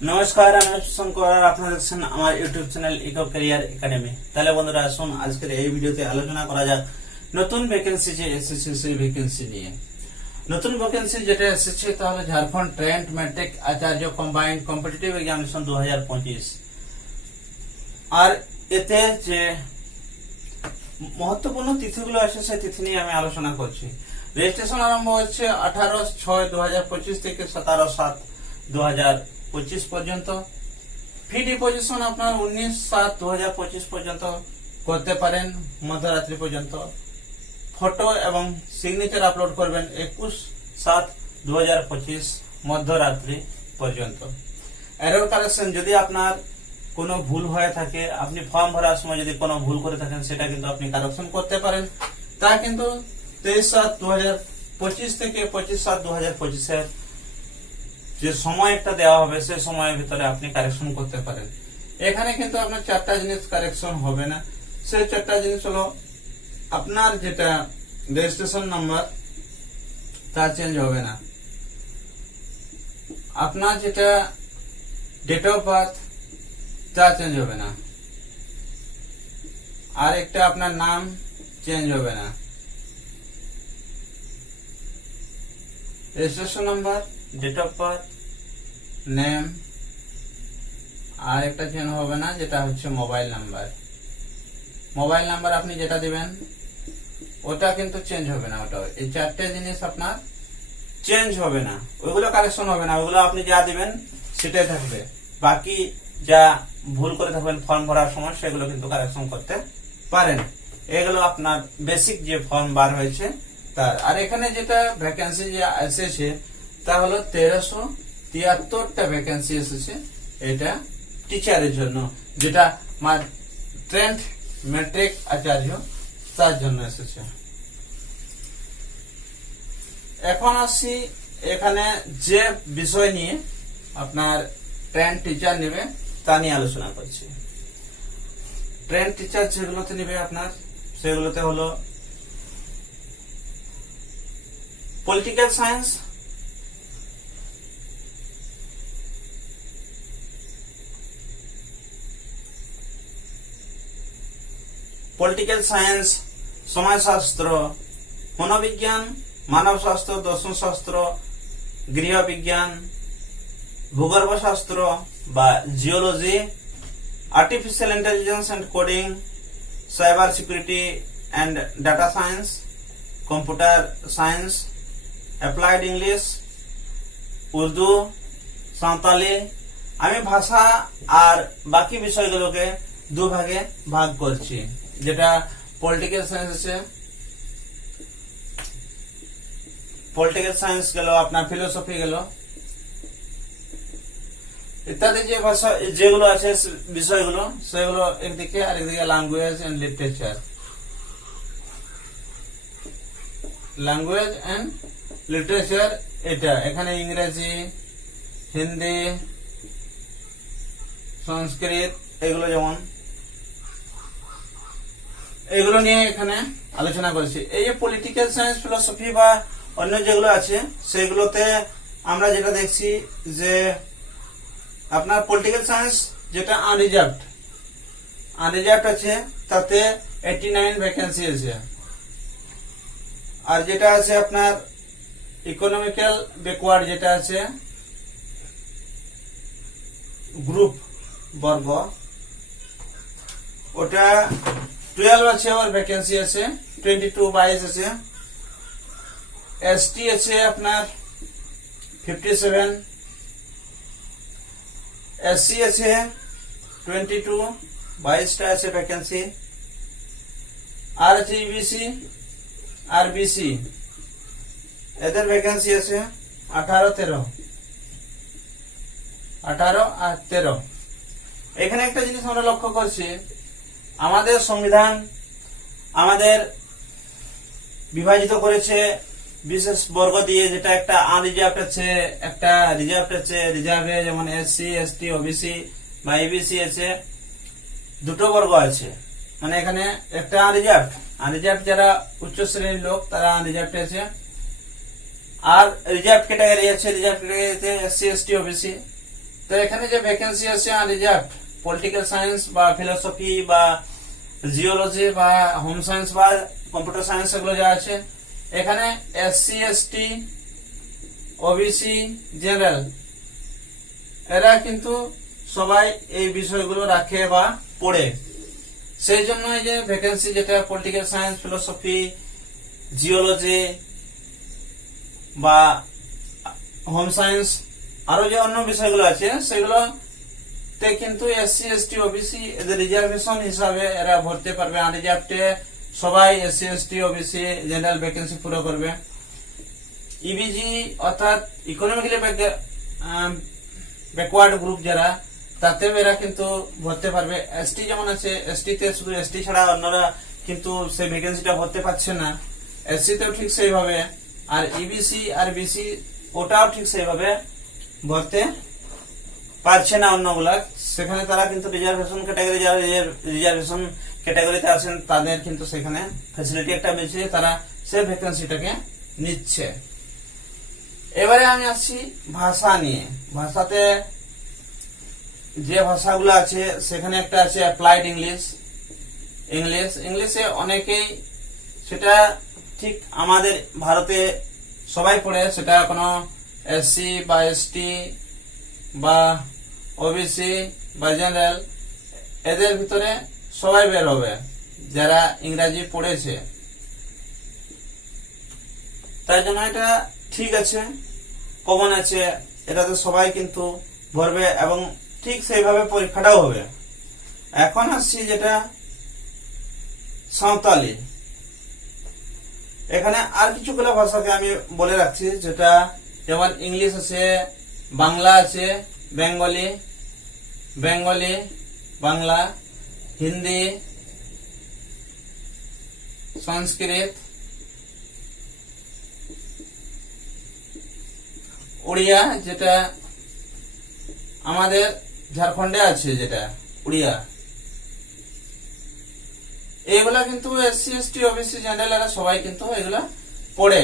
নমস্কার, আমি শঙ্কর আর আপনারা দেখছেন আমার YouTube channel Eco Career Academy. তাহলে বন্ধুরা, আসুন আজকের এই ভিডিওতে আলোচনা করা যাক নতুন ভ্যাকেন্সি যে এসেছে সেই ভ্যাকেন্সি নিয়ে। নতুন ভ্যাকেন্সি যেটা এসেছে তা হলো ঝাড়খণ্ড ট্রেন্ট ম্যাট্রিক আচার্য কম্বাইন্ড কম্পিটিটিভ এক্সামিনেশন 2025। আর এতে যে মহত্বপূর্ণ তিথিগুলো আছে সেই তিথি নিয়ে আমি আলোচনা করছি। রেজিস্ট্রেশন আরম্ভ হচ্ছে 18/6/2025 থেকে 17/7/2025 পর্যন্ত। ফি ডিপোজিশন আপনার 19/7/2025 পর্যন্ত করতে পারেন, মধ্যরাত্রি পর্যন্ত। ফটো এবং সিগনেচার আপলোড করবেন 21/7/2025 মধ্যরাত্রি পর্যন্ত। এরর কারেকশন, যদি আপনার কোনো ভুল হয়ে থাকে, আপনি ফর্ম ভরার সময় যদি কোনো ভুল করে থাকেন, সেটা কিন্তু আপনি কারেকশন করতে পারেন। তা কিন্তু 23/7/2025 থেকে 25/7/2025 যে সময় একটা দেওয়া হবে, সেই সময়ের ভিতরে আপনি কারেকশন করতে পারেন। এখানে কিন্তু আপনার চারটা জিনিস কারেকশন হবে না। সেই চারটা জিনিস হলো, আপনার যেটা রেজিস্ট্রেশন নাম্বার তা চেঞ্জ হবে না, আপনার যেটা ডেট অফ বার্থ তা চেঞ্জ হবে না, আর একটা আপনার নাম চেঞ্জ হবে না। Registration number, date of birth, name, আর একটা চেঞ্জ হবে না, যেটা হচ্ছে মোবাইল নাম্বার। মোবাইল নাম্বার আপনি যেটা দিবেন ওটা কিন্তু চেঞ্জ হবে না। ওটা, এই চারটে জিনিস আপনার চেঞ্জ হবে না, ওইগুলো কারেকশন হবে না। ওইগুলো আপনি যা দিবেন সেটাই থাকবে। বাকি যা ভুল করে থাকবেন ফর্ম ভরার সময়, সেগুলো কিন্তু কারেকশন করতে পারেন। এগুলো আপনার বেসিক যে ফর্ম বার হয়েছে তার। আর এখানে যেটা ভ্যাকেন্সি যে এসেছে তা হলো 1373টা ভ্যাকেন্সি এসেছে। এটা টিচারের জন্য, যেটা ট্রেন্ট ম্যাট্রিক আচার্য তার জন্য এসেছে। এখন আসি এখানে যে বিষয় নিয়ে আপনার ট্রেন্ট টিচার নেবে তা নিয়ে আলোচনা করছি। ট্রেন্ট টিচার যেগুলোতে নেবে আপনার, সেগুলোতে হলো পলিটিক্যাল সায়েন্স, পলিটিক্যাল সায়েন্স, সমাজশাস্ত্র, মনোবিজ্ঞান, মানব স্বাস্থ্য, দর্শন শাস্ত্র, গৃহ বিজ্ঞান, ভূগর্ভ শাস্ত্র বা geology, artificial intelligence and coding, cyber security and data science, computer science, applied English, Urdu, Santali. আমি ভাষা আর বাকি বিষয়গুলোকে দুভাগে ভাগ করছি। যেটা পলিটিক্যাল সায়েন্স আছে, পলিটিক্যাল সায়েন্স গেল, আপনার ফিলোসফি গেল, ইত্যাদি যে ভাষা যেগুলো আছে বিষয়গুলো, সেগুলো একদিকে, আর একদিকে language and literature. Language and literature, এটা এখানে ইংরেজি, হিন্দি, সংস্কৃত, এগুলো যেমন, এগুলো নিয়ে এখানে আলোচনা করেছি। এই যে পলিটিক্যাল সায়েন্স, ফিলোসফি বা অন্য যেগুলো আছে, সেগুলোতে আমরা যেটা দেখছি যে আপনার পলিটিক্যাল সায়েন্স যেটা আনরিজার্ভড আছে, তাতে 89 ভ্যাকেন্সি আছে। আর যেটা আছে আপনার ইকোনমিক্যাল ব্যাকওয়ার্ড, যেটা আছে গ্রুপ বর্গ, ওটা 12 আছে, আর ভ্যাকেন্সি আছে 22 আছে। এসটি আছে আপনার 57, এসসি আছে 22টা আছে ভ্যাকেন্সি। আর আছে ইবিসি আর বিসি, এদের ভ্যাকেন্সি আছে 18 আর 13। এখানে একটা জিনিস আমরা লক্ষ্য করছি, আমাদের সংবিধান আমাদের বিভাজিত করেছে বিশেষ বর্গ দিয়ে, যেটা একটা আনরিজার্ভড আছে, একটা রিজার্ভড আছে। রিজার্ভে যেমন এসসি, এসটি, ওবিসি বা ইবিসি আছে, দুটো বর্গ আছে। মানে এখানে একটা আনরিজার্ভড যারা উচ্চ শ্রেণীর লোক, তারা আনরিজার্ভড আছে। আর রিজার্ভ ক্যাটাগরি আছে, রিজার্ভ ক্যাটাগরিতে এসসি, এসটি, ওবিসি। তো এখানে যে ভ্যাকেন্সি আছে আনরিজার্ভড পলিটিক্যাল সায়েন্স বা ফিলোসফি বা জিওলজি বা হোম সায়েন্স বা কম্পিউটার সায়েন্স এগুলো যা আছে, এখানে এসসি এসটি ওবিসি জেনারেল এরা কিন্তু সবাই এই বিষয়গুলো রাখে বা পড়ে। সেই জন্য এই যে ভ্যাকেন্সি যেটা পলিটিক্যাল সায়েন্স ফিলোসফি জিওলজি বা হোম সায়েন্স আরো যে অন্য বিষয়গুলো আছে সেগুলো তে কিন্তু এসসি এসটি ওবিসি এদের রিজার্ভেশন হিসাবে এরা ভরতে পারবে। আনরিজার্ভডে সবাই SC ST OBC general vacancy পুরো করবে। ইবিজি অর্থাৎ ইকোনমিক্যালি ব্যাকওয়ার্ড গ্রুপ যারা, তাতেও এরা কিন্তু ভরতে পারবে। এসটি যেমন আছে, এসটি তে শুধু এসটি ছাড়া অন্যরা কিন্তু সেই ভ্যাকেন্সিটা ভরতে পারছে না। এসসি তেও ঠিক সেইভাবে, আর ইবিসি আর বিসি ওটাও ঠিক সেইভাবে ভরতে পারছে না অন্যগুলা। সেখানে তারা কিন্তু রিজার্ভেশন ক্যাটাগরি, যারা রিজার্ভেশন ক্যাটাগরিতে আছেন তাদের কিন্তু সেখানে ফ্যাসিলিটি একটা বেশি, তারা সেই ভ্যাকেন্সিটাকে নিচ্ছে। এবারে আমি আসছি ভাষা নিয়ে। ভাষাতে যে ভাষাগুলো আছে সেখানে একটা আছে অ্যাপ্লাইড ইংলিশ। ইংলিশে অনেকেই, সেটা ঠিক আমাদের ভারতে সবাই পড়ে, সেটা কোনো এসসি বা এসটি বা ওবিসি বা জেনারেল এদের ভিতরে সবাই বের হবে যারা ইংরাজি পড়েছে। তাই জন্য এটা ঠিক আছে, কমন আছে, এটাতে সবাই কিন্তু ভরবে এবং ঠিক সেইভাবে পরীক্ষাটাও হবে। এখন আসছি যেটা সাঁওতালি। এখানে আর কিছুগুলো ভাষাকে আমি বলে রাখছি, যেটা যেমন ইংলিশ আছে, বাংলা আছে, বেঙ্গলি বাংলা, হিন্দি, সংস্কৃত, উড়িয়া যেটা আমাদের ঝাড়খণ্ডে আছে, যেটা উড়িয়া, এগুলা কিন্তু এসসি এসটি ওবিসি জেনারেল এরা সবাই কিন্তু এগুলা পড়ে।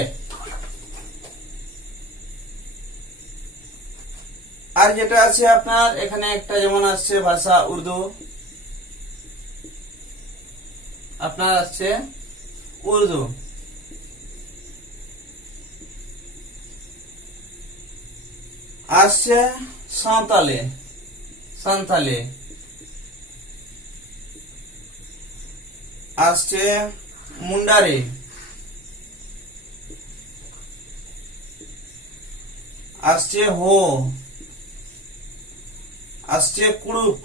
আর যেটা আছে আপনার এখানে একটা যেমন আসছে ভাষা উর্দু, আপনার আসছে উর্দু, আসছে সাঁওতালি, আসছে মুন্ডারি, আসছে হো, আসছে কুড়ুক,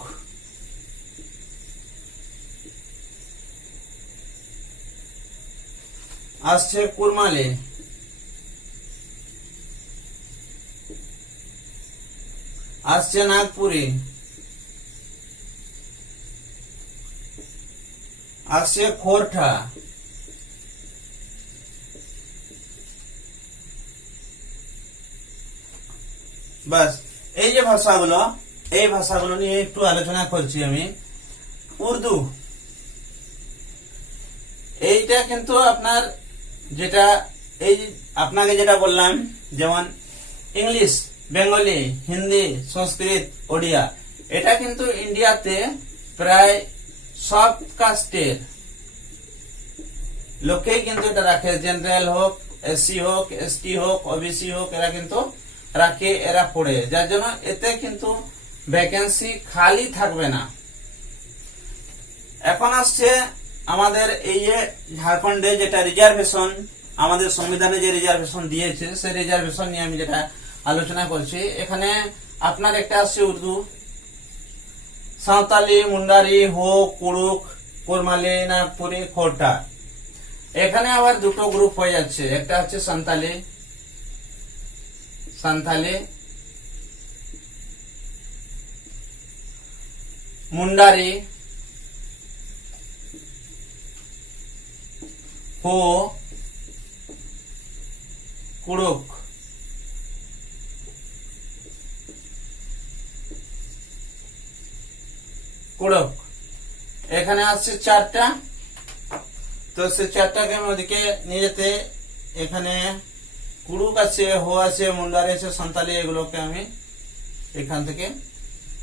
আসছে কুরমালি, আসছে নাগপুরি, আসছে খোরঠা, বাস। এই যে ভাষাগুলো, এই ভাষাগুলো নিয়ে একটু আলোচনা করছি আমি। উর্দু, এইটা কিন্তু আপনার যেটা এই আপনাকে যেটা বললাম, যেমন ইংলিশ, বেঙ্গলি, হিন্দি, সংস্কৃত, ওড়িয়া, এটা কিন্তু ইন্ডিয়াতে প্রায় সব কাস্টের লোকেই কিন্তু এটা রাখে। জেনারেল হোক, এসসি হোক, এসটি হোক, ওবিসি হোক, এরা কিন্তু রাখে, এরা পড়ে। যার জন্য এতে কিন্তু ভ্যাকেন্সি খালি থাকবে না। এখন আসছে আমাদের এই যে ঝাড়খণ্ডে যেটা রিজার্ভেশন, আমাদের সংবিধানে যে রিজার্ভেশন দিয়েছে, সেই রিজার্ভেশন নিয়ে আমি যেটা আলোচনা করছি। এখানে আপনার একটা আসছে উর্দু, সাঁওতালি, মুন্ডারি, হো, কুড়ুক, কুরমালি, নাগপুরি, খোরঠা। এখানে আবার দুটো গ্রুপ হয়ে যাচ্ছে, একটা হচ্ছে সাঁওতালি, মুন্ডারি, হো, কুড়ুক, এখানে আসছে চারটা। তো সে চারটাকে আমি ওদিকে নিয়ে যেতে, এখানে কুড়ুক আছে, হো আছে, মুন্ডারি আছে, সাঁওতালি, এগুলোকে আমি এখান থেকে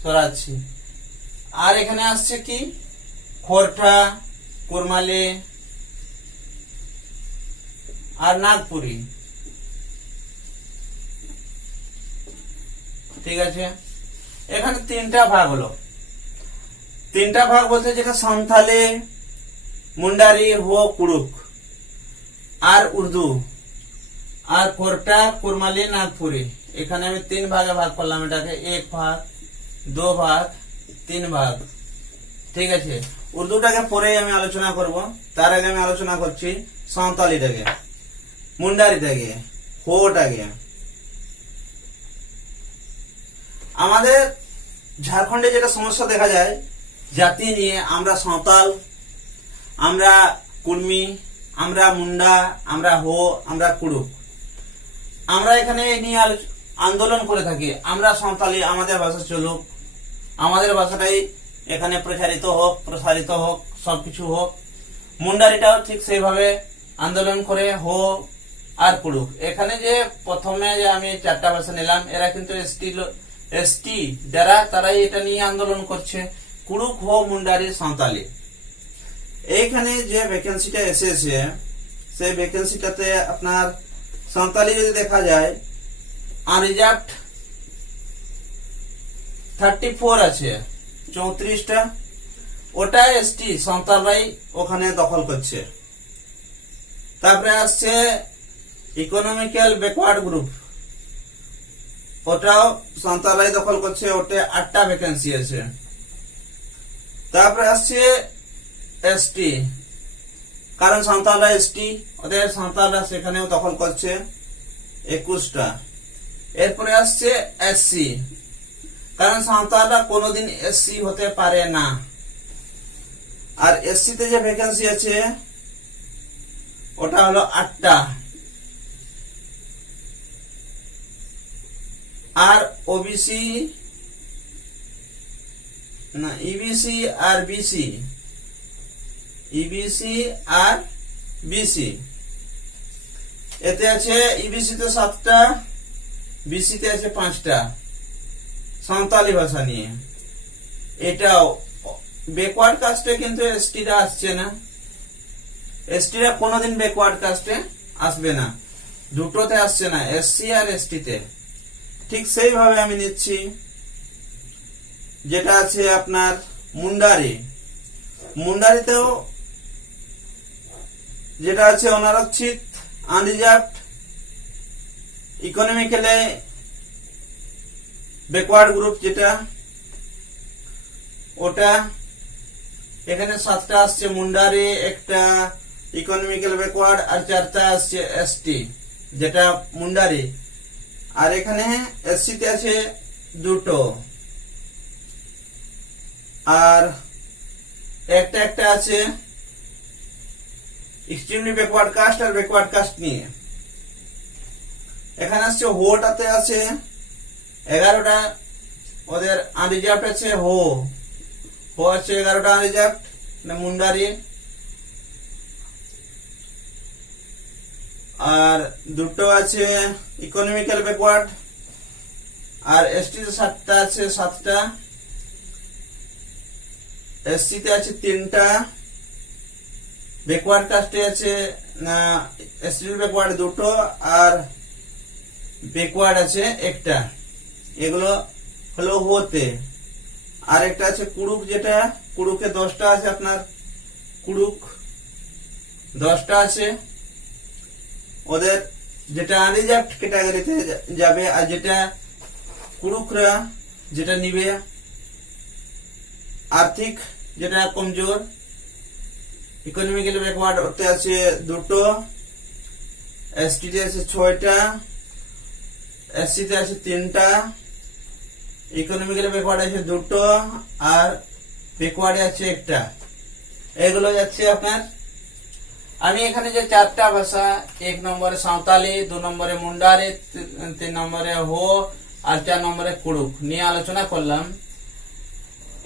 সরাচ্ছি। আর এখানে আসছে কি খোরঠা, কুরমালি আর নাগপুরি। ঠিক আছে, এখানে তিনটা ভাগ হলো। তিনটা ভাগ বলতে যেটা সাঁওতালি, মুন্ডারি, হো, কুড়ুক আর উর্দু আর খোরটা, কুরমালি, নাগপুরি। এখানে আমি তিন ভাগে ভাগ করলাম এটাকে, এক ভাগ, দো ভাগ, তিন ভাগ। ঠিক আছে, উর্দুটাকে পরে আমি আলোচনা করব, তার আগে আমি আলোচনা করছি সাঁওতালিটাকে, মুন্ডারিটাকে, হোটাকে। আমাদের ঝাড়খণ্ডে যেটা সমস্যা দেখা যায় জাতি নিয়ে, আমরা সাঁওতাল, আমরা কুর্মি, আমরা মুন্ডা, আমরা হো, আমরা কুড়ুক, আমরা এখানে এই নিয়ে আন্দোলন করে থাকি। আমরা সাঁওতালি, আমাদের ভাষা চলুক, আমাদের ভাষাটাই এখানে প্রসারিত হোক, সবকিছু হোক। মুন্ডারিটাও ঠিক সেইভাবে আন্দোলন করে হো আর কুড়ুক। এখানে যে প্রথমে যে আমি চারটা ভাষা নিলাম, এরা কিন্তু এসটি যারা, তারাই এটা নিয়ে আন্দোলন করছে, কুড়ুক, হো, মুন্ডারি, সাঁওতালি। এইখানে যে ভ্যাকেন্সিটা এসেছে, সেই ভ্যাকেন্সিটাতে আপনার সাঁওতালি যদি দেখা যায়, আনরিজার্ভড 34 আছে, 34টা। ওটা এসটি সাঁওতালরাই ওখানে দখল করছে। তারপরে আসছে ইকোনমিক্যাল ব্যাকওয়ার্ড গ্রুপ, ওটাও সাঁওতালরাই দখল করছে, ওটা 8টা ভ্যাকেন্সি আছে। তারপরে আসছে এসটি, কারণ সাঁওতালরা এসটি, ওদের সাঁওতালরা সেখানেও দখল করছে, 21টা। এরপরে আসছে এসসি, কারণ সাঁওতালরা কোনোদিন এসসি হতে পারে না। আর এসসি তে যে ভ্যাকেন্সি আছে ওটা হলো 8টা। আর ওবিসি না, ইবিসি আর বিসি, ইবিসি আর বিসি, এতে আছে ইবিসি তে 7টা, বিসি তে আছে 5টা সাঁওতালি ভাষা নিয়ে। এটাও ব্যাকওয়ার্ড কাস্টে, কিন্তু এসটিরা আসছে না, এসটিরা কোনোদিন ব্যাকওয়ার্ড কাস্টে আসবে না, দুটোতে আসছে না, এসসি আর এসটি তে। ঠিক সেইভাবে আমি নিচ্ছি যেটা আছে আপনার মুন্ডারি। মুন্ডারিতেও যেটা আছে অনারক্ষিত, আনরিজার্ভড, ইকোনমিক্যালি ব্যাকওয়ার্ড গ্রুপ যেটা, ওটা এখানে 7টা আসছে মুন্ডারি, একটা ইকোনমিক্যাল ব্যাকওয়ার্ড, আর 4টা আসছে এসটি যেটা মুন্ডারি। আর এখানে এসসি তে আছে 2টো, আর একটা আছে এক্সট্রিমলি ব্যাকওয়ার্ড কাস্ট আর ব্যাকওয়ার্ড কাস্ট নিয়ে। এখানে আসছে হোটাতে আছে 11টা, ওদের আনরিজার্ভড আছে হো আছে 11টা আনরিজার্ভড, মুন্ডারি। আর 2টো আছে ইকোনমিক্যাল ব্যাকওয়ার্ড, আর এসটি তে 7টা আছে, 7টা। এসসি তে আছে 3টা, ব্যাকওয়ার্ড কাস্টে আছে না, এসটি ব্যাকওয়ার্ড 2টো, আর ব্যাকওয়ার্ড আছে 1টা। এগুলো হলো হোতে। আর একটা আছে কুড়ুক, যেটা কুড়ুকে 10টা আছে, আপনার কুড়ুক 10টা আছে। ওদের যেটা আনরিজার্ভড ক্যাটাগরিতে যাবে, আর যেটা কুড়ুকরা যেটা নিবে আর্থিক যেটা কমজোর, ইকোনমিক্যালি ব্যাকওয়ার্ড, ওতে আছে 2টো, এসটি তে আছে 6টা, এসসি তে আছে 3টা, ইকোনমিক্যালি ব্যাকওয়ার্ড আছে 2টো, আর ব্যাকওয়ার্ডে আছে 1টা। এগুলো যাচ্ছে আপনার। আমি এখানে যে 4টা ভাষা, 1 নম্বরে সাঁওতালি, 2 নম্বরে মুন্ডারি, 3 নম্বরে হো, আর 4 নম্বরে কুড়ুক নিয়ে আলোচনা করলাম।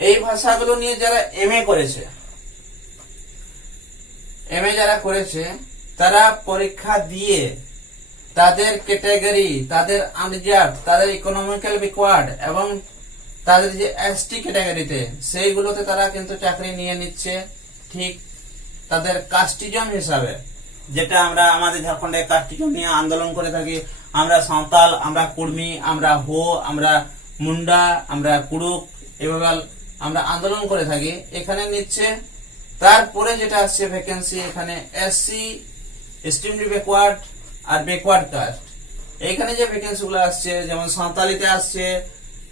এই ভাষাগুলো নিয়ে যারা এমএ করেছে, যারা করেছে, তারা পরীক্ষা দিয়ে তাদের ক্যাটাগরি, তাদের আনরিজার্ভ, তাদের ইকোনমিক্যাল ব্যাকওয়ার্ড এবং তাদের যে এসটি ক্যাটাগরিতে সেইগুলোতে তারা কিন্তু চাকরি নিয়ে নিচ্ছে, ঠিক তাদের কাস্টিজম হিসাবে। যেটা আমরা আমাদের ঝাড়খণ্ডে কাস্টিজম নিয়ে আন্দোলন করে থাকি, আমরা সাঁওতাল, আমরা কুর্মি, আমরা হো, আমরা মুন্ডা, আমরা কুড়ুক, এভাবে আমরা আন্দোলন করে থাকি, এখানে নিচ্ছে। তারপরে যেটা আসছে ভ্যাকেন্সি, এখানে এসসি, এক্সট্রিমলি ব্যাকওয়ার্ড আর ব্যাকওয়ার্ড কাস্ট, এইখানে যে ভ্যাকেন্সি গুলো আসছে, যেমন সাঁওতালিতে আসছে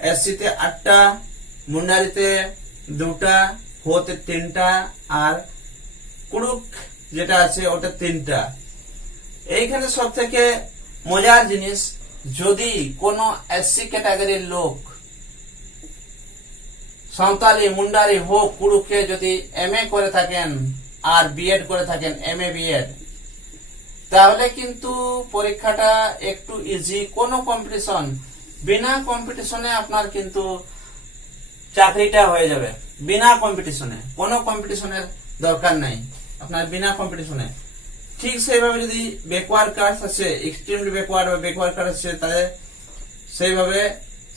এসসিতে 8টা, মুন্ডারিতে 2টা, হোতে 3টা, আর কুড়ুক যেটা আছে ওটা 3টা। এইখানে সব থেকে মজার জিনিস, যদি কোন এসসি ক্যাটাগরির লোক সাঁওতালি, মুন্ডারি, হোক, কুড়ুকে যদি এমএ করে থাকেন আর বিএড করে থাকেন, এমএ বিএড, তাহলে কিন্তু পরীক্ষাটা একটু ইজি, কোনো কম্পিটিশন, বিনা কম্পিটিশনে আপনার কিন্তু চাকরিটা হয়ে যাবে। বিনা কম্পিটিশনে, কোনো কম্পিটিশনের দরকার নাই আপনার, বিনা কম্পিটিশনে। ঠিক সেইভাবে যদি ব্যাকওয়ার্ড কাস্ট আছে, এক্সট্রিমলি ব্যাকওয়ার্ড বা ব্যাকওয়ার্ড কাস্ট আছে, তাহলে সেইভাবে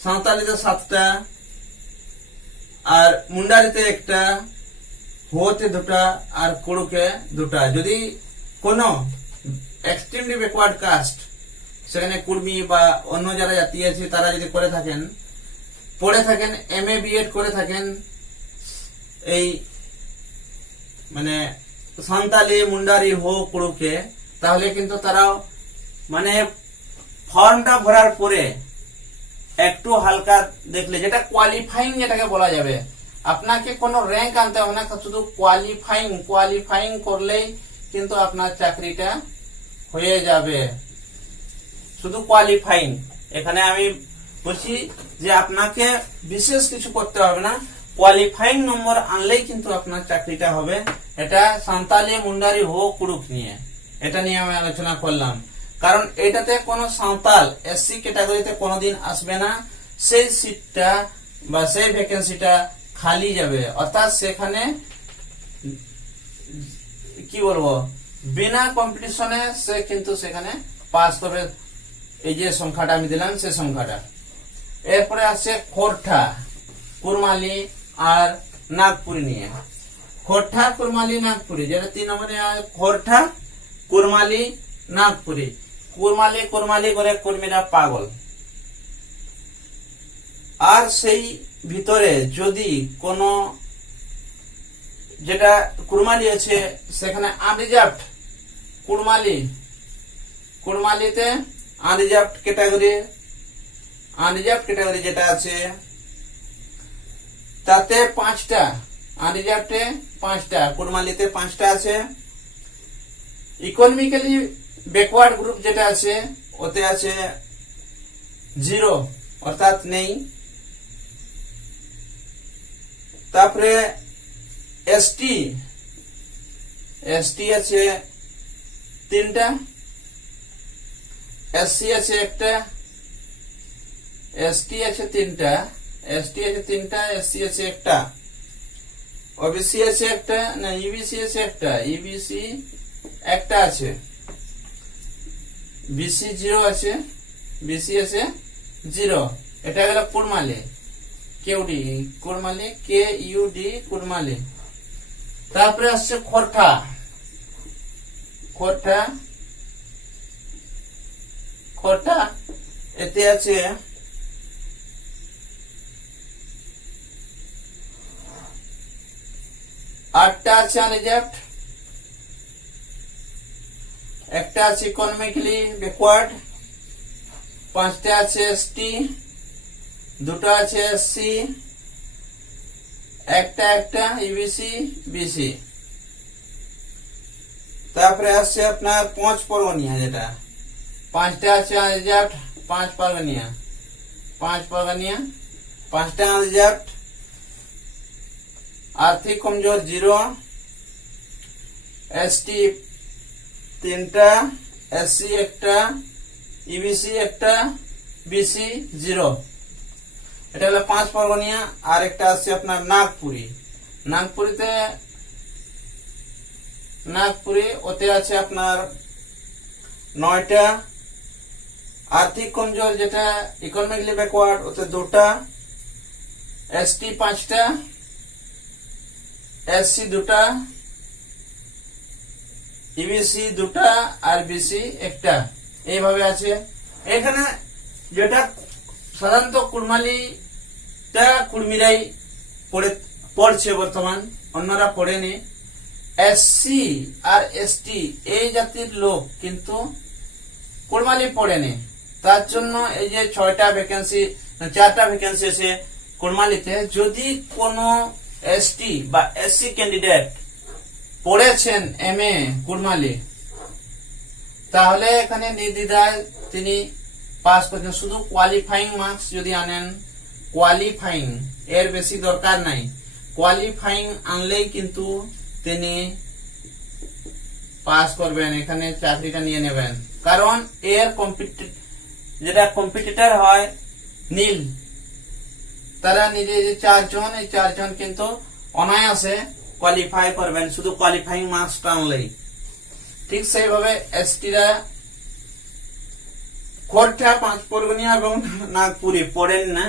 সাঁওতালিতে 7টা, আর মুন্ডারিতে 1টা, হোতে 2টা, আর কুড়ুকে 2টা। যদি কোনো এক্সট্রিমলি ব্যাকওয়ার্ড কাস্ট, সেখানে কুর্মি বা অন্য যারা জাতি আছে তারা যদি করে থাকেন, পড়ে থাকেন, এমএ বিএড করে থাকেন এই মানে সাঁওতালি, মুন্ডারি, হো, কুড়ুকে, তাহলে কিন্তু তারাও মানে ফর্মটা ভরার পরে একটু হালকা দেখলে, যেটা কোয়ালিফাইং যেটাকে বলা যাবে, আপনাকে কোনো র্যাঙ্ক আনতে হবে না, শুধু কোয়ালিফাইং করলেই কিন্তু আপনার চাকরিটা হয়ে যাবে। শুধু কোয়ালিফাইং, এখানে আমি বলছি যে আপনাকে বিশেষ কিছু করতে হবে না, কোয়ালিফাইং নম্বর আনলেই কিন্তু আপনার চাকরিটা হবে। এটা সাঁওতালি, মুন্ডারি, হো, কুড়ুক নিয়ে, এটা নিয়ে আমি আলোচনা করলাম। কারণ এটাতে কোনো সাঁওতাল এসসি ক্যাটাগরিতে কোনোদিন আসবে না, সেই সিটটা বা সেই ভ্যাকেন্সিটা খালি যাবে, অর্থাৎ সেখানে কি বলবো, বিনা কম্পিটিশনে সে কিন্তু সেখানে পাস করবে। এই যে সংখ্যাটা আমি দিলাম, সেই সংখ্যাটা। এরপরে আসছে খোরঠা, কুরমালি আর নাগপুরি নিয়ে। খোরঠা, কুরমালি, নাগপুরি, যেটা 3 নম্বরে। খোরঠা, কুরমালি, নাগপুরি। কুরমালি করে কর্মীরা পাগল। আর সেই ভিতরে যদি কোন যেটা কুরমালি আছে, সেখানে আনরিজার্ভড কুরমালিতে আনরিজার্ভড ক্যাটাগরি যেটা আছে, তাতে 5টা, আনরিজার্ভডে 5টা, কুরমালিতে 5টা আছে। ইকোনমিক্যালি ব্যাকওয়ার্ড গ্রুপ যেটা আছে, ওতে আছে 0, অর্থাৎ নেই। তারপরে এসটি আছে 3টা, এসসি আছে 1টা, এসটি আছে 3টা, এসসি আছে 1টা, ওবিসি আছে 1টা, না ইবিসি আছে 1টা, ইবিসি 1টা আছে, বিসি 0 আছে, বিসি আছে 0। এটা গেল কুরমালি, কুরমালি। তারপরে আসছে খোরঠা, এতে আছে 8টা আছে আনরিজার্ভড, 1টা আছে ইকোনমিক্যালি ব্যাকওয়ার্ড, 5টা আছে এসটি, 2টা আছে এসসি, 1টা ইবিসি, বিসি। তারপরে আসছে আপনার 5 পরগনিয়া, যেটা 5টা আছে আনরিজার্ভড, 5 পরগনিয়া, 5টা আনরিজার্ভড। आर्थिक कमजोर 0, एसटी 3টা, एससी 1টা, ইবিসি 1টা, বিসি 0। এটা হলো 5 পরগনিয়া। আর একটা আছে আপনার নাগপুরি, ওতে আছে আপনার 9টা, আর্থিক কমজোর যেটা ইকোনমিক্যালি ব্যাকওয়ার্ড, ওতে 2টা, এসটি 5টা, এসসি 2টা, ইবিসি 2টা আর বিসি 1টা, এইভাবে আছে। এখানে যেটা সাধারণত কুড়মালিটা কুড়মিরাই পড়ছে বর্তমান, অন্যরা পড়েনি। এসসি আর এসটি এই জাতির লোক কিন্তু কুড়মালি পড়েনি, তার জন্য এই যে 6টা ভ্যাকেন্সি, 4টা ভ্যাকেন্সি আছে কুড়মালিতে। যদি কোনো এসটি বা এসসি ক্যান্ডিডেট পড়েছেন এমএ কুড়মালি, তাহলে এখানে নির্দ্বিধায় তিনি পাস করছেন। শুধু কোয়ালিফাইং মার্কস যদি আনেন, কোয়ালিফাইং, এর বেশি দরকার নাই, কোয়ালিফাইং আনলেই কিন্তু তিনি পাস করবেন, এখানে চাকরিটা নিয়ে নেবেন। কারণ এর যেটা কম্পিটিটর হয় নীল, তারা নিজে যে 4 জন, এই 4 জন কিন্তু অনায়াসে কোয়ালিফাই করবেন শুধু কোয়ালিফাইং মার্কসটা আনলেই। ঠিক সেইভাবে এসটিরা খোরঠা, 5 পরগনিয়া এবং নাগপুরে পড়েন না,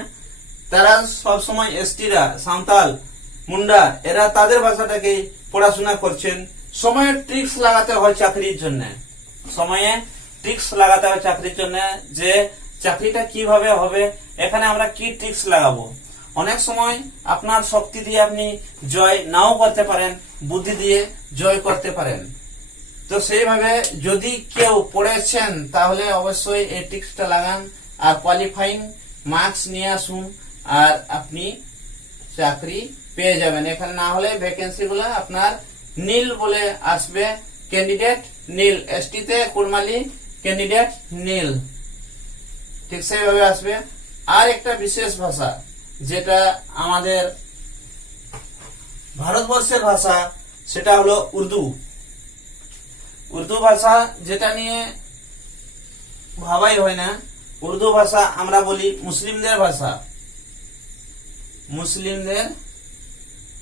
তারা সবসময় এসটিরা, সাঁওতাল, মুন্ডা, এরা তাদের ভাষাটাকে পড়াশোনা করছেন। সময়ে ট্রিক্স লাগাতে হয় চাকরির জন্য, সময়ে ট্রিক্স লাগাতে হয় চাকরির জন্য, যে চাকরিটা কিভাবে হবে, এখানে আমরা কি ট্রিক্স লাগাবো। অনেক সময় আপনার শক্তি দিয়ে আপনি জয় নাও করতে পারেন, বুদ্ধি দিয়ে জয় করতে পারেন। তো সেইভাবে যদি কেউ পড়েছেন তাহলে অবশ্যই এই ট্রিক্সটা লাগান আর কোয়ালিফাইং মার্কস নিয়ে আসুন, আর আপনি চাকরি পেয়ে যাবেন। এখানে না হলে ভ্যাকেন্সি গুলো আপনার নীল বলে আসবে, ক্যান্ডিডেট নীল, এসটি তে কুড়মালি ক্যান্ডিডেট নীল, ঠিক সেইভাবে আসবে। আর একটা বিশেষ ভাষা যেটা আমাদের ভারতবর্ষের ভাষা, সেটা হলো উর্দু। উর্দু ভাষা যেটা নিয়ে ভাবাই হয় না, উর্দু ভাষা আমরা বলি মুসলিমদের ভাষা, মুসলিমদের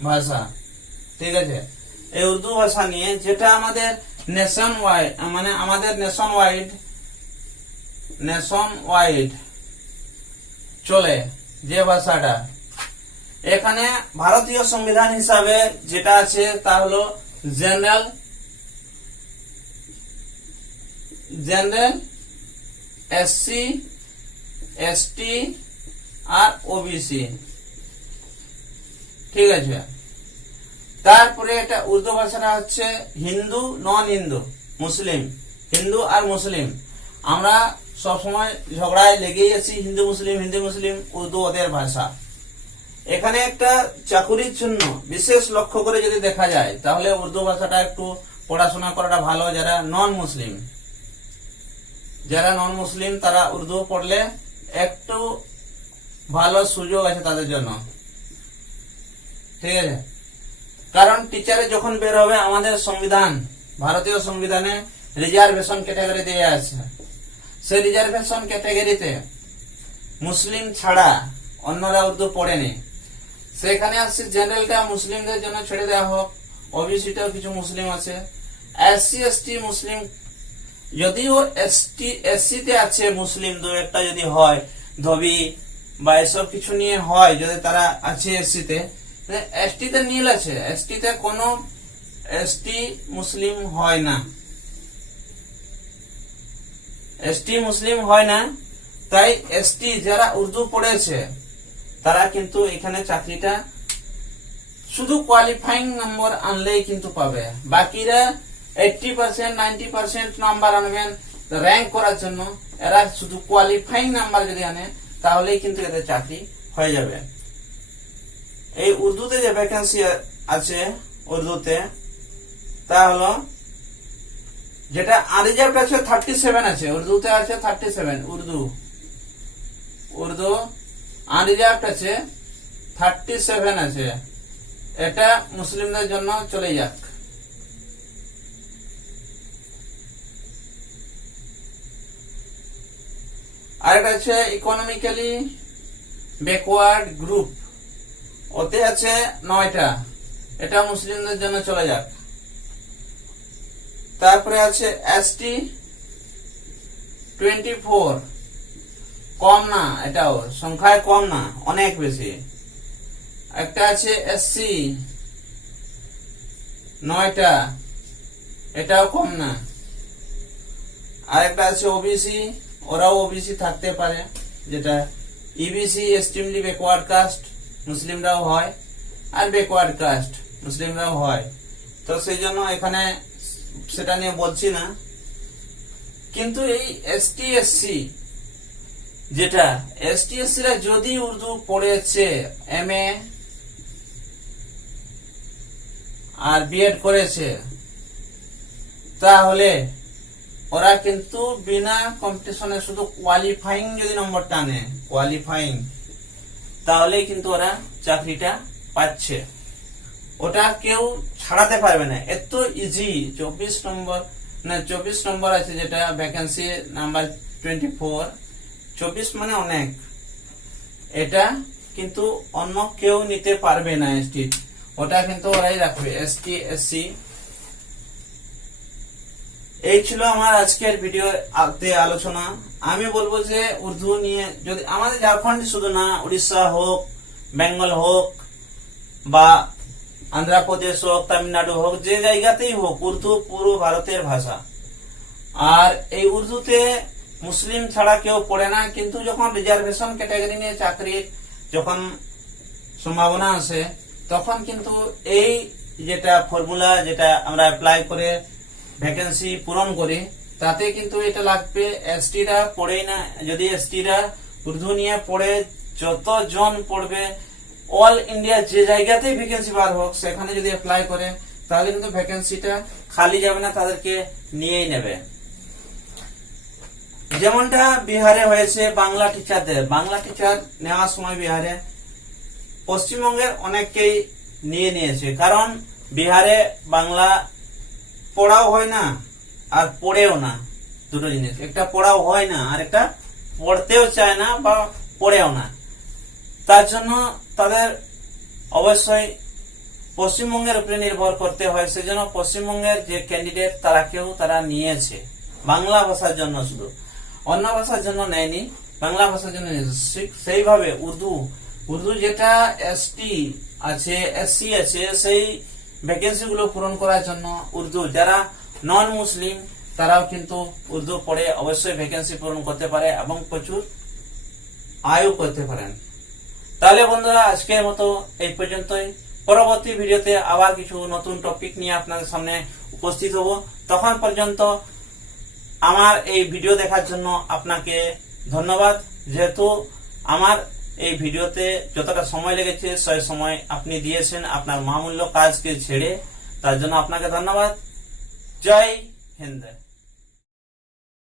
ভাষা, ঠিক আছে। এই উর্দু ভাষা নিয়ে যেটা আমাদের নেশন ওয়াইড, মানে আমাদের নেশন ওয়াইড চলে যে ভাষাটা, এখানে ভারতীয় সংবিধান হিসাবে যেটা আছে তা হলো জেনারেল, এসসি, এসটি আর ওবিসি, ঠিক আছে। তারপরে এটা উর্দু ভাষাটা হচ্ছে হিন্দু, নন হিন্দু, মুসলিম, হিন্দু আর মুসলিম। আমরা সবসময় ঝগড়ায় লেগেই আছি, হিন্দু মুসলিম, উর্দু ওদের ভাষা। এখানে একটা চাকুরির জন্য বিশেষ লক্ষ্য করে যদি দেখা যায়, তাহলে উর্দু ভাষাটা একটু পড়াশোনা করাটা ভালো। যারা নন মুসলিম তারা উর্দু পড়লে একটু ভালো সুযোগ আছে তাদের জন্য, ঠিক আছে। কারণ টিচারে যখন বের হবে, আমাদের সংবিধান, ভারতীয় সংবিধানে রিজার্ভেশন ক্যাটাগরি দিয়ে আছে, সেই রিজার্ভেশন ক্যাটাগরিতে মুসলিম ছাড়া অন্যরা উর্দু পড়েনি। সেখানে আসছে জেনারেলটা মুসলিমদের জন্য ছেড়ে দেওয়া হোক, ওবিসিটাও কিছু মুসলিম আছে, এসসি এসটি মুসলিম, যদিও এসসি তে আছে মুসলিম 2-1টা যদি হয়, ধবি বা এসব কিছু নিয়ে হয়, যদি তারা আছে এসসি তে। এসটি তে নীল আছে, এসটি তে কোনো এসটি মুসলিম হয় না, এসটি মুসলিম হয় না। তাই এসটি যারা উর্দু পড়েছে তারা কিন্তু এখানে চাকরিটা শুধু কোয়ালিফাইং নম্বর আনলেই কিন্তু পাবে। বাকিরা 80%, 90% নাম্বার আনবেন র্যাঙ্ক করার জন্য, এরা শুধু কোয়ালিফাইং নাম্বার যদি আনে তাহলেই কিন্তু এদের চাকরি হয়ে যাবে। এই উর্দুতে যে ভ্যাকেন্সি আছে উর্দুতে, তা হলো যেটা আনরিজার্ভড আছে 37 আছে, উর্দুতে আছে 37, উর্দু আনরিজার্ভড আছে 37 আছে। এটা মুসলিমদের জন্য চলে যাক। আরেকটা আছে ইকোনমিক্যালি ব্যাকওয়ার্ড গ্রুপ, ওতে আছে 9টা, এটা মুসলিমদের জন্য চলে যাক। তারপরে আছে এসটি 24, কম না, এটাও সংখ্যায় কম না, অনেক বেশি। একটা আছে এসসি 9টা, এটাও কম না। আর একটা আছে ওবিসি, ওরাও ওবিসি থাকতে পারে, যেটা ইবিসি এক্সট্রিমলি ব্যাকওয়ার্ড কাস্ট, মুসলিমরাও হয়, আর ব্যাকওয়ার্ড কাস্ট মুসলিমরাও হয়। তো সেই জন্য এখানে সেটা নিয়ে বলছি না। কিন্তু এই এসটি এসসি, যেটা এসটি এসসিরা যদি উর্দু পড়েছে, এমএ আর বিএড করেছে, তাহলে ওরা কিন্তু বিনা কম্পিটিশনে শুধু কোয়ালিফাইং যদি নম্বরটা আনে, কোয়ালিফাইং, তাহলে কিন্তু ওরা চাকরিটা পাচ্ছে। ওটা কেউ ছাড়াতে পারবে না, এত ইজি। 24 নম্বর আছে, যেটা ভ্যাকেন্সি নাম্বার 24, 24 মানে অনেক। এটা কিন্তু অন্য কেউ নিতে পারবে না এসটি, ওটা কিন্তু ওরাই রাখবে, এসটি এসসি। এই ছিল আমার আজকের ভিডিওতে আলোচনা। আমি বলবো যে উর্দু নিয়ে, যদি আমাদের ঝাড়খণ্ড শুধু না, উড়িষ্যা হোক, বেঙ্গল হোক, বা আন্ধ্রপ্রদেশ হোক, তামিলনাড়ু হোক, যে জায়গাতেই হোক, উর্দু পুরো ভারতের ভাষা। আর এই উর্দুতে মুসলিম ছাড়া কেউ পড়ে না, কিন্তু যখন রিজার্ভেশন ক্যাটাগরি নিয়ে চাকরির যখন সম্ভাবনা আসে, তখন কিন্তু এই যেটা ফর্মুলা, যেটা আমরা অ্যাপ্লাই করে ভ্যাকেন্সি পূরণ করি, তাতে কিন্তু এটা লাগবে। এসটিরা পড়েই না, যদি এসটিরা উর্দু নিয়ে পড়ে, যতজন পড়বে অল ইন্ডিয়া যে জায়গাতেই ভ্যাকেন্সি বার হোক, সেখানে যদি অ্যাপ্লাই করে, তাহলে কিন্তু ভ্যাকেন্সিটা খালি যাবে না, তাদেরকে নিয়েই নেবে। যেমনটা বিহারে হয়েছে বাংলা টিচারদের, বাংলা টিচার নেওয়ার সময় বিহারে পশ্চিমবঙ্গের অনেককেই নিয়ে নিয়েছে, কারণ বিহারে বাংলা পড়াও হয় না আর পড়েও না, দুটো জিনিস। একটা পড়াও হয় না, আর একটা পড়তেও চায় না বা পড়েও না। তার জন্য তাদের অবশ্যই পশ্চিমবঙ্গের উপরে নির্ভর করতে হয়। সেজন্য পশ্চিমবঙ্গের যে ক্যান্ডিডেট, তারা নিয়েছে বাংলা ভাষার জন্য, শুধু অন্য ভাষার জন্য নেয়নি, বাংলা ভাষার জন্য নিয়েছে। সেইভাবে উর্দু যেটা এসটি আছে, এসসি আছে, সেই ভ্যাকেন্সি গুলো পূরণ করার জন্য উর্দু যারা নন মুসলিম, তারাও কিন্তু উর্দু পড়ে অবশ্যই ভ্যাকেন্সি পূরণ করতে পারে এবং প্রচুর আয়ও করতে পারেন। তাহলে বন্ধুরা, আজকের মতো এই পর্যন্তই। পরবর্তী ভিডিওতে আবার কিছু নতুন টপিক নিয়ে আপনাদের সামনে উপস্থিত হব। তখন পর্যন্ত আমার এই ভিডিও দেখার জন্য আপনাকে ধন্যবাদ। যেহেতু আমার এই ভিডিওতে যতটা সময় লেগেছে, সেই সময় আপনি দিয়েছেন আপনার মহামূল্য কাজকে ছেড়ে, তার জন্য আপনাকে ধন্যবাদ। জয় হিন্দ।